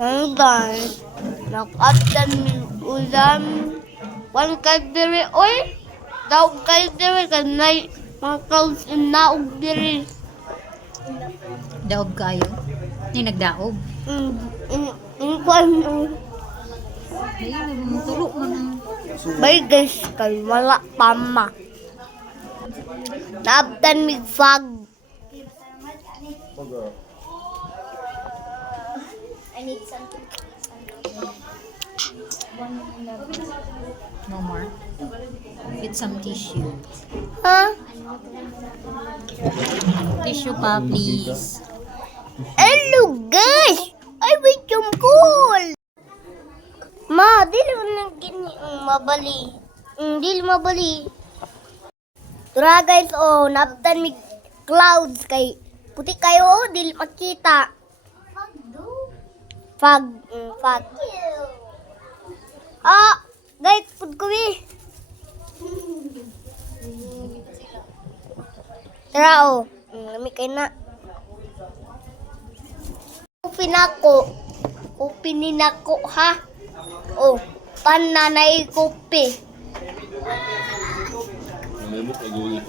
Hanggang nakatan min ulam. Wan kay diri oy. Daw kay diri kanay makaus naog diri. Daob kayo. Ni nagdaob. Kwan Ay, tulo mo na. bay guys kay wala pama. Naptan mig fag. No more. Get some tissue. Ha? Tissue pa, please. Hello guys! Ay, wait yung cool! Ma, dili mo nang gini mabali. Dili mabali. Tara guys, oh, naptan mig clouds kay puti kayo, oh, dili makita. Fog. Fog. Ah, guys, pud ko eh. Tara, oh. Lami kayo na. Kopi ninako, ha? Oh, pananay kopi. Nalimot ay gawin.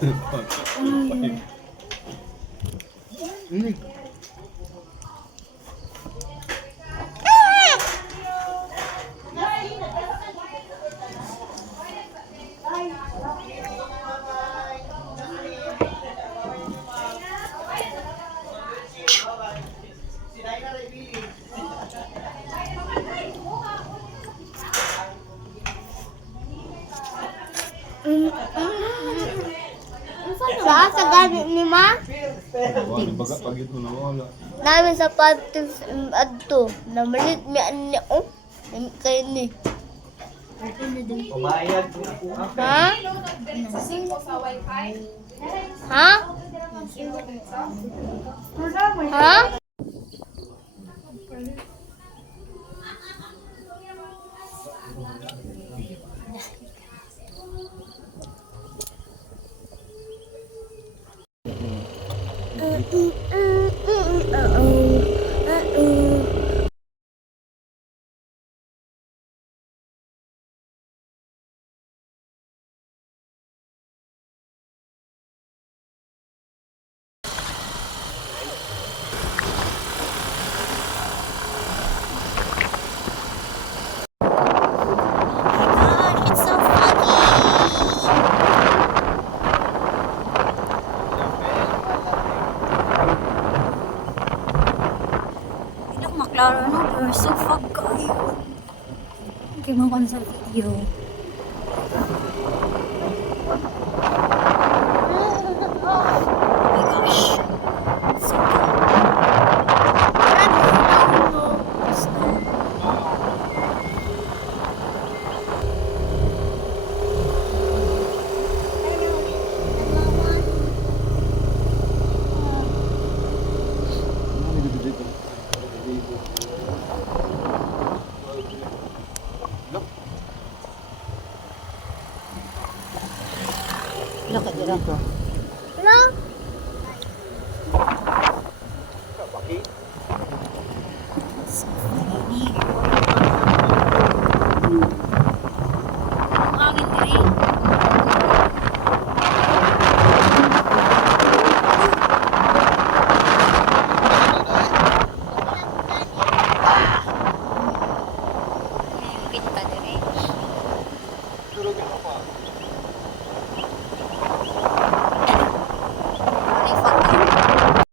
Sa ganit ni ma? Wala baga pagit mo na wala. Namin sa patis adto. Namalit mi ani oh. Nami kayo ni. Ha? Ha? Ha? It's so Hindi ko maklaro na. You're so fog kayo. Okay, mo sa video. Oh my gosh. So look at it up. Hello? So funny. Ang angin diri. Kita diri. Tulog ako pa.